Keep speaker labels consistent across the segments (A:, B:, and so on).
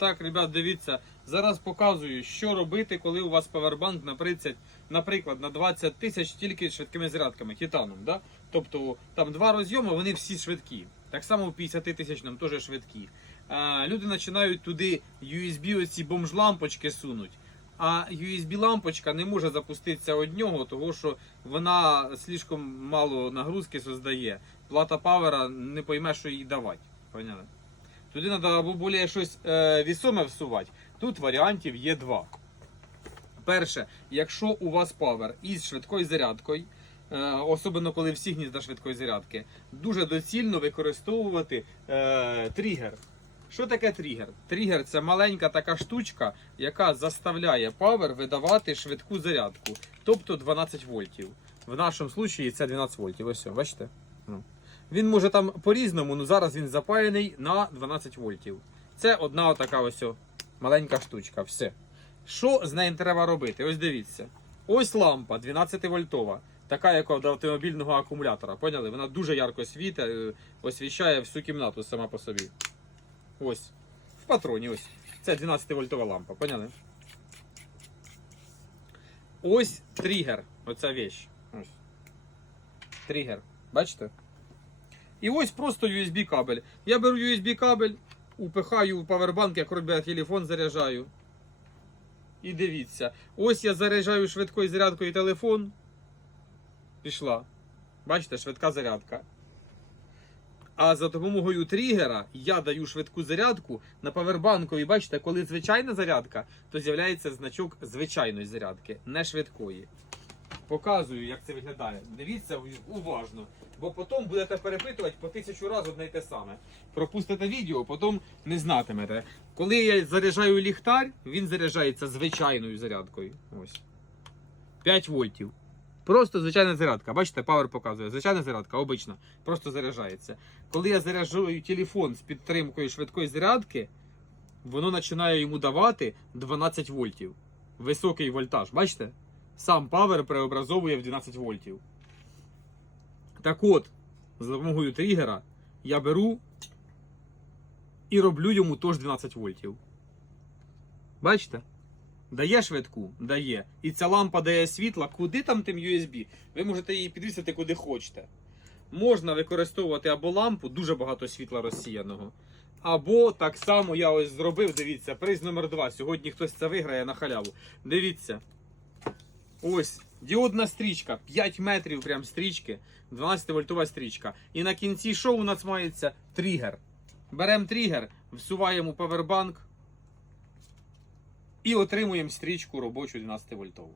A: Так, ребят, дивіться, зараз показую, що робити, коли у вас павербанк на 30, наприклад, на 20 тисяч тільки швидкими зарядками, титаном. Да? Тобто там два розйоми, вони всі швидкі. Так само у 50 тисячному теж швидкі. А, люди починають туди USB оці бомж-лампочки сунуть. А USB-лампочка не може запуститися од нього, тому що вона слишком мало нагрузки создає. Плата павера не пойме, що їй давати. Поняли? Туди треба або більше щось е, вісоме всувати. Тут варіантів є два. Перше, якщо у вас павер із швидкою зарядкою, е, особливо коли всі гнізда швидкої зарядки, дуже доцільно використовувати е, тригер. Що таке тригер? Тригер це маленька така штучка, яка заставляє павер видавати швидку зарядку, тобто 12 вольтів. В нашому випадку це 12 вольтів. Ось, бачите? Ну. Він може там по-різному, але зараз він запаяний на 12 вольтів. Це одна така ось маленька штучка. Все. Що з нею треба робити? Ось дивіться. Ось лампа 12 вольтова, така як від автомобільного акумулятора. Поняли? Вона дуже ярко світить, е, освіщає всю кімнату сама по собі. Ось. В патроні ось. Це 12 вольтова лампа, поняли? Ось тригер. Оця вещь. Ось. Тригер. Бачите? І ось просто USB кабель. Я беру USB кабель, упихаю в павербанк, як робить телефон, заряджаю. І дивіться. Ось я заряджаю швидкою зарядкою телефон. Пішла. Бачите, швидка зарядка. А за допомогою тригера я даю швидку зарядку на павербанку. І бачите, коли звичайна зарядка, то з'являється значок звичайної зарядки, не швидкої. Показую, як це виглядає. Дивіться уважно, бо потім будете перепитувати по тисячу разів одне й те саме. Пропустите відео, потім не знатимете. Коли я заряджаю ліхтар, він заряджається звичайною зарядкою. Ось. 5 вольтів. Просто звичайна зарядка. Бачите, павер показує. Звичайна зарядка, обична. Просто заряджається. Коли я заряджаю телефон з підтримкою швидкої зарядки, воно починає йому давати 12 вольтів. Високий вольтаж. Бачите? Сам павер преобразовує в 12 вольтів. Так от, за допомогою тригера я беру і роблю йому теж 12 вольтів. Бачите? Дає швидку? Дає. І ця лампа дає світла. Куди там тим USB? Ви можете її підвісити куди хочете. Можна використовувати або лампу, дуже багато світла розсіяного. Або так само я ось зробив, дивіться, приз номер 2. Сьогодні хтось це виграє на халяву. Дивіться. Ось діодна стрічка, 5 метрів прям стрічки, 12 вольтова стрічка. І на кінці шоу у нас мається тригер. Беремо тригер, всуваємо павербанк і отримуємо стрічку робочу 12 вольтову.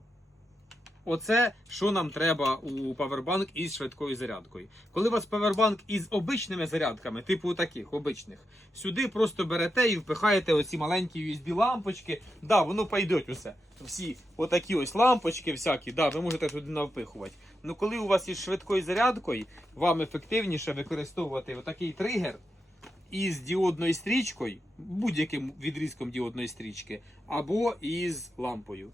A: Оце що нам треба у павербанк із швидкою зарядкою. Коли у вас павербанк із обичними зарядками, типу таких обичних, сюди просто берете і впихаєте оці маленькі USB лампочки. Да, воно пойдуть усе. Всі отакі ось лампочки, всякі, да, ви можете туди навпихувати. Ну коли у вас із швидкою зарядкою, вам ефективніше використовувати отакий тригер із діодною стрічкою, будь-яким відрізком діодної стрічки, або із лампою.